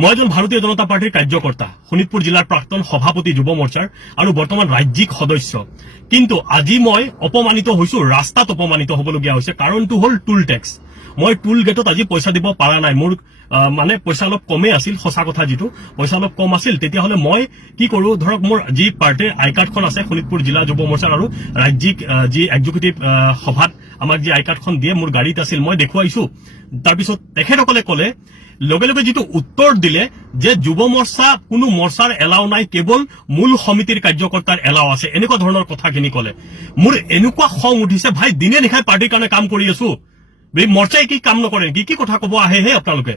মই এজন ভাৰতীয় জনতা পাৰ্টিৰ কাৰ্যকৰ্তা, শোণিতপুৰ জিলাৰ প্ৰাক্তন সভাপতি যুৱ মৰ্চাৰ আৰু বৰ্তমান ৰাজ্যিক সদস্য। কিন্তু আজি মই অপমানিত হৈছো, ৰাস্তাত অপমানিত হবলগীয়া হৈছে। কাৰণটো হ'ল টুল টেক্স। মই টুল গেটত আজি পইচা দিব পৰা নাই। মোৰ মানে পইচা অলপ কমেই আছিল, সঁচা কথা যিটো পইচা অলপ কম আছিল। তেতিয়াহ'লে মই কি কৰো, ধৰক মোৰ যি পাৰ্টিৰ আই কাৰ্ডখন আছে শোণিতপুৰ জিলা যুৱ মৰ্চাৰ আৰু ৰাজ্যিক যি এক্সিকিউটিভ সভাত আমাক যি আই কাৰ্ডখন দিয়ে মোৰ গাড়ীত আছিল, মই দেখুৱাইছো। তাৰপিছত তেখেতসকলে ক'লে লগে লগে যিটো উত্তৰ দিলে যে যুৱ মৰ্চা কোনো মৰ্চাৰ এলাও নাই, কেৱল মূল সমিতিৰ কাৰ্যকৰ্তাৰ এলাও আছে, এনেকুৱা ধৰণৰ কথাখিনি ক'লে। মোৰ এনেকুৱা খং উঠিছে, ভাই দিনে নিশাই পাৰ্টিৰ কাৰণে কাম কৰি আছো, মৰ্চাই কি কাম নকৰে নেকি? কি কথা কব আহে হে আপোনালোকে?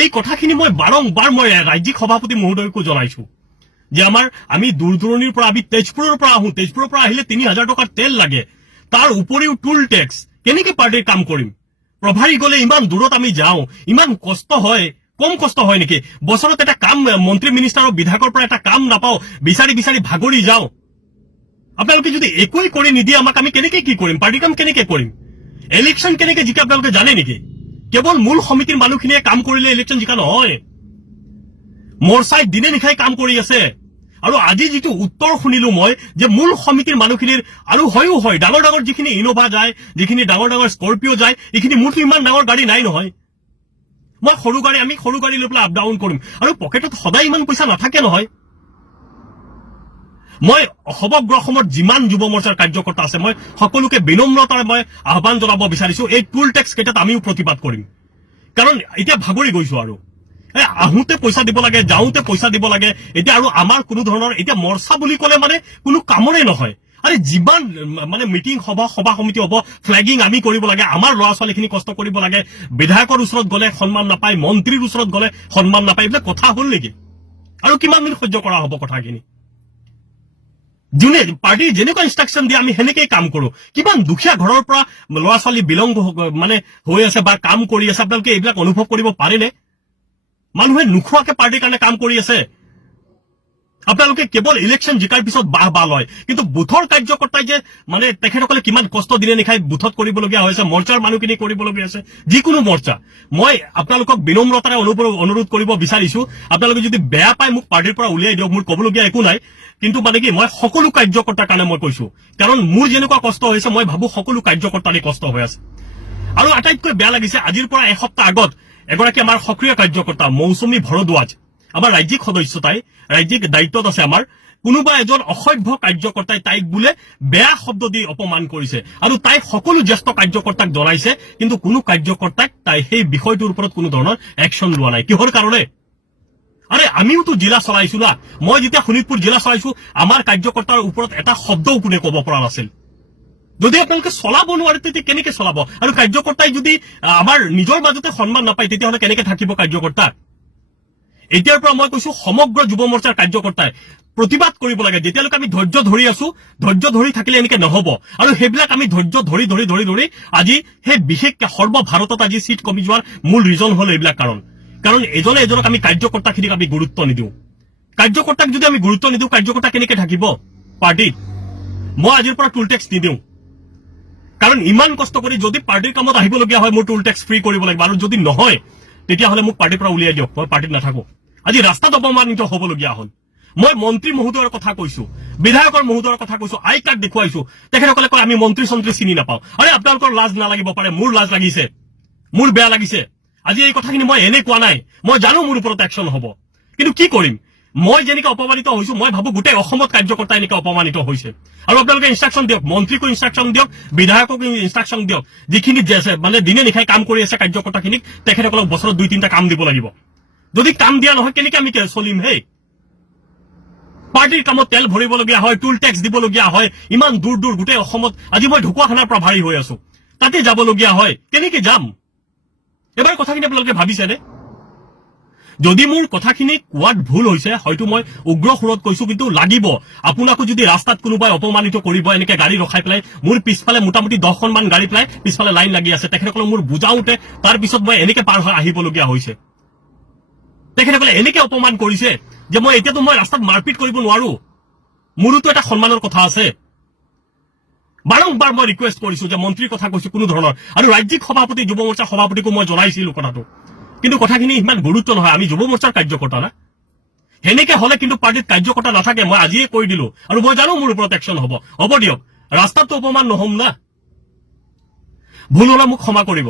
এই কথাখিনি মই বাৰম্বাৰ মই ৰাজ্যিক সভাপতি মহোদয়কো জনাইছো যে আমি দূৰ দূৰণিৰ পৰা, আমি তেজপুৰৰ পৰা আহো, তেজপুৰৰ পৰা আহিলে ৩,০০০ টকাৰ তেল লাগে, তাৰ উপৰিও টুল টেক্স, কেনেকে পাৰ্টিৰ কাম কৰিম? প্ৰভাৰী গলে ইমান দূৰত আমি যাওঁ, ইমান কষ্ট হয়, কম কষ্ট হয় নেকি? বছৰত এটা কাম মন্ত্ৰী মিনিষ্টাৰ বিধায়কৰ পৰা এটা কাম নাপাওঁ, বিচাৰি বিচাৰি ভাগৰি যাওঁ। আপোনালোকে যদি একোৱেই কৰি নিদিয়ে আমাক, আমি কেনেকে কি কৰিম? পাৰ্টি কাম কেনেকে কৰিম? ইলেকশ্যন কেনেকে জিকে আপোনালোকে জানে নেকি? কেৱল মূল সমিতিৰ মানুহখিনিয়ে কাম কৰিলে ইলেকশ্যন জিকা নহয়। মৰ্চাই দিনে নিশাই কাম কৰি আছে। আৰু আজি যিটো উত্তৰ শুনিলো মই, যে মূল সমিতিৰ মানুহখিনিৰ আৰু হয়ও হয়, ডাঙৰ ডাঙৰ যিখিনি ইনোভা যায়, যিখিনি ডাঙৰ ডাঙৰ স্কৰপিঅ যায়, এইখিনি মোৰতো ইমান ডাঙৰ গাড়ী নাই নহয়। মই আমি সৰু গাড়ী লৈ পেলাই আপ ডাউন কৰিম, আৰু পকেটত সদায় ইমান পইচা নাথাকে নহয়। মই সমগ্ৰ অসমত যিমান যুৱ মৰ্চাৰ কাৰ্যকৰ্তা আছে, মই সকলোকে বিনম্ৰতাৰে মই আহ্বান জনাব বিচাৰিছো, এই টুল টেক্স কেইটাত আমিও প্ৰতিবাদ কৰিম। কাৰণ এতিয়া ভাগৰি গৈছো, আৰু আহোতে পইচা দিব লাগে, যাওঁতে পইচা দিব লাগে। এতিয়া আৰু আমাৰ কোনো ধৰণৰ এতিয়া মৰ্চা বুলি ক'লে মানে কোনো কামৰে নহয়। আৰে যিমান মানে মিটিং সভা সমিতি হ'ব, ফ্লেগিং আমি কৰিব লাগে, আমাৰ ল'ৰা ছোৱালীখিনি কষ্ট কৰিব লাগে, বিধায়কৰ ওচৰত গ'লে সন্মান নাপায়, মন্ত্ৰীৰ ওচৰত গ'লে সন্মান নাপায়, এইবিলাক কথা হ'ল নেকি? আৰু কিমান দিন সহ্য কৰা হ'ব কথাখিনি? যোনে পাৰ্টি যেনেকুৱা ইনষ্ট্ৰাকশ্যন দিয়ে আমি সেনেকেই কাম কৰো। কিমান দুখীয়া ঘৰৰ পৰা ল'ৰা ছোৱালী বিলং মানে হৈ আছে বা কাম কৰি আছে, আপোনালোকে এইবিলাক অনুভৱ কৰিব পাৰেনে? মানুহে নোখোৱাকে পাৰ্টিৰ কাৰণে কাম কৰি আছে। আপোনালোকে কেৱল ইলেকশ্যন জিকাৰ পিছত বাহ লয়, কিন্তু বুথৰ কাৰ্যকৰ্তাই যে মানে তেখেতসকলে কিমান কষ্ট দিনে নিশাই বুথত কৰিবলগীয়া হৈছে, মৰ্চাৰ মানুহখিনি কৰিবলগীয়া হৈছে, যিকোনো মৰ্চা। মই আপোনালোকক বিনম্ৰতাৰে অনুৰোধ কৰিব বিচাৰিছো, আপোনালোকে যদি বেয়া পায় মোক পাৰ্টিৰ পৰা উলিয়াই দিয়ক, মোৰ ক'বলগীয়া একো নাই। কিন্তু মানে কি, মই সকলো কাৰ্যকৰ্তাৰ কাৰণে মই কৈছো, কাৰণ মোৰ যেনেকুৱা কষ্ট হৈছে মই ভাবো সকলো কাৰ্যকৰ্তাৰে কষ্ট হৈ আছে। আৰু আটাইতকৈ বেয়া লাগিছে, আজিৰ পৰা এসপ্তাহ আগত এগৰাকী আমাৰ সক্ৰিয় কাৰ্যকৰ্তা মৌচুমী ভৰদ্বাজ, আমাৰ ৰাজ্যিক সদস্য, তাই ৰাজ্যিক দায়িত্বত আছে আমাৰ, কোনোবা এজন অসভ্য কাৰ্যকৰ্তাই তাইক বোলে বেয়া শব্দ দি অপমান কৰিছে, আৰু তাই সকলো জ্যেষ্ঠ কাৰ্যকৰ্তাক জনাইছে, কিন্তু কোনো কাৰ্যকৰ্তাক তাই সেই বিষয়টোৰ ওপৰত কোনো ধৰণৰ একশ্যন লোৱা নাই। কিহৰ কাৰণে? আৰে আমিওতো জিলা চলাইছো না। মই যেতিয়া শোণিতপুৰ জিলা চলাইছো, আমাৰ কাৰ্যকৰ্তাৰ ওপৰত এটা শব্দও কোনে ক'ব পৰা নাছিল। যদি আপোনালোকে চলাব নোৱাৰে তেতিয়া কেনেকে চলাব? আৰু কাৰ্যকৰ্তাই যদি আমাৰ নিজৰ মাজতে সন্মান নাপায়, তেতিয়াহ'লে কেনেকে থাকিব কাৰ্যকৰ্তা? এতিয়াৰ পৰা মই কৈছো, সমগ্ৰ যুৱ মৰ্চাৰ কাৰ্যকৰ্তাই প্ৰতিবাদ কৰিব লাগে। যেতিয়ালৈকে আমি ধৈৰ্য ধৰি আছো, ধৈৰ্য ধৰি থাকিলে এনেকে নহব। আৰু সেইবিলাক আমি ধৈৰ্য ধৰি ধৰি ধৰি ধৰি আজি সেই বিশেষকে সৰ্বভাৰতত আজি চিট কমি যোৱাৰ মূল ৰিজন হ'ল এইবিলাক কাৰণ এজনে এজনক আমি কাৰ্যকৰ্তাখিনিক আমি গুৰুত্ব নিদিওঁ। কাৰ্যকৰ্তাক যদি আমি গুৰুত্ব নিদিওঁ, কাৰ্যকৰ্তা কেনেকে থাকিব পাৰ্টিত? মই আজিৰ পৰা টুল টেক্স নিদিওঁ, কাৰণ ইমান কষ্ট কৰি যদি পাৰ্টিৰ কামত আহিবলগীয়া হয়, মোৰ টুল টেক্স ফ্ৰী কৰিব লাগিব। আৰু যদি নহয়, তেতিয়াহ'লে মোক পাৰ্টিৰ পৰা উলিয়াই দিয়ক, মই পাৰ্টিত নাথাকো। আজি ৰাস্তাত অপমানিত হ'বলগীয়া হ'ল। মই মন্ত্ৰী মহোদয়ৰ কথা কৈছো, বিধায়কৰ মহোদয়ৰ কথা কৈছো, আই কাৰ্ড দেখুৱাইছো, তেখেতসকলে কয় আমি মন্ত্ৰী চন্ত্ৰী চিনি নাপাওঁ। আৰে আপোনালোকৰ লাজ নালাগিব পাৰে, মোৰ লাজ লাগিছে, মোৰ বেয়া লাগিছে। আজি এই কথাখিনি মই এনে কোৱা নাই, মই জানো মোৰ ওপৰত একশ্যন হ'ব, কিন্তু কি কৰিম? মই যেনেকে অপমানিত হৈছো, মই ভাবো গোটেই অসমত কাৰ্যকৰ্তা এনেকে অপমানিত হৈছে। আৰু আপোনালোকে ইনষ্ট্ৰাকশ্যন দিয়ক, মন্ত্ৰীকো ইনষ্ট্ৰাকশ্যন দিয়ক, বিধায়কক ইনষ্ট্ৰাকশ্যন দিয়ক, যিখিনি মানে দিনে নিশাই কাম কৰি আছে কাৰ্যকৰ্তাখিনিক, তেখেতসকলক বছৰত 2-3টা কাম দিব লাগিব। যদি কাম দিয়া নহয়, কেনেকে আমি চলিম? হেই, পাৰ্টিৰ কামত তেল ভৰিবলগীয়া হয়, টুল টেক্স দিবলগীয়া হয়, ইমান দূৰ দূৰ গোটেই অসমত। আজি মই ঢকুৱাখানাৰ পৰা ভাৰী হৈ আছো, তাতে যাবলগীয়া হয়, কেনেকে যাম? এবাৰ কথাখিনি আপোনালোকে ভাবিছেনে? যদি মোৰ কথাখিনি কোৱাত ভুল হৈছে, হয়তো মই উগ্ৰ সুৰত কৈছো, কিন্তু লাগিব আপোনাকো যদি ৰাস্তাত কোনোবাই অপমানিত কৰিব, এনেকে গাড়ী ৰখাই পেলাই, মোৰ পিছফালে মোটামুটি 10খনমান গাড়ী পেলাই পিছফালে লাইন লাগি আছে, তেখেতসকলক মোৰ বুজাওতে তাৰ পিছত মই এনেকে পাৰ হৈ আহিবলগীয়া হৈছে। তেখেতসকলে এনেকে অপমান কৰিছে যে এতিয়াতো মই ৰাস্তাত মাৰপিট কৰিব নোৱাৰো, মোৰোতো এটা সন্মানৰ কথা আছে। বাৰম্বাৰ মই ৰিকুৱেষ্ট কৰিছো যে মন্ত্ৰীৰ কথা কৈছো কোনো ধৰণৰ, আৰু ৰাজ্যিক সভাপতি যুৱ মৰ্চাৰ সভাপতিকো মই জনাইছিলো কথাটো, কিন্তু কথাখিনি ইমান গুৰুত্ব নহয় আমি যুৱ মৰ্চাৰ কাৰ্যকৰ্তা না সেনেকে হলে কিন্তু পাৰ্টিত কাৰ্যকৰ্তা নাথাকে মই আজিয়ে কৈ দিলো আৰু মই জানো মোৰ ওপৰত একশ্যন হ'ব দিয়ক ৰাস্তাততো অপমান নহম না ভুল হলে মোক ক্ষমা কৰিব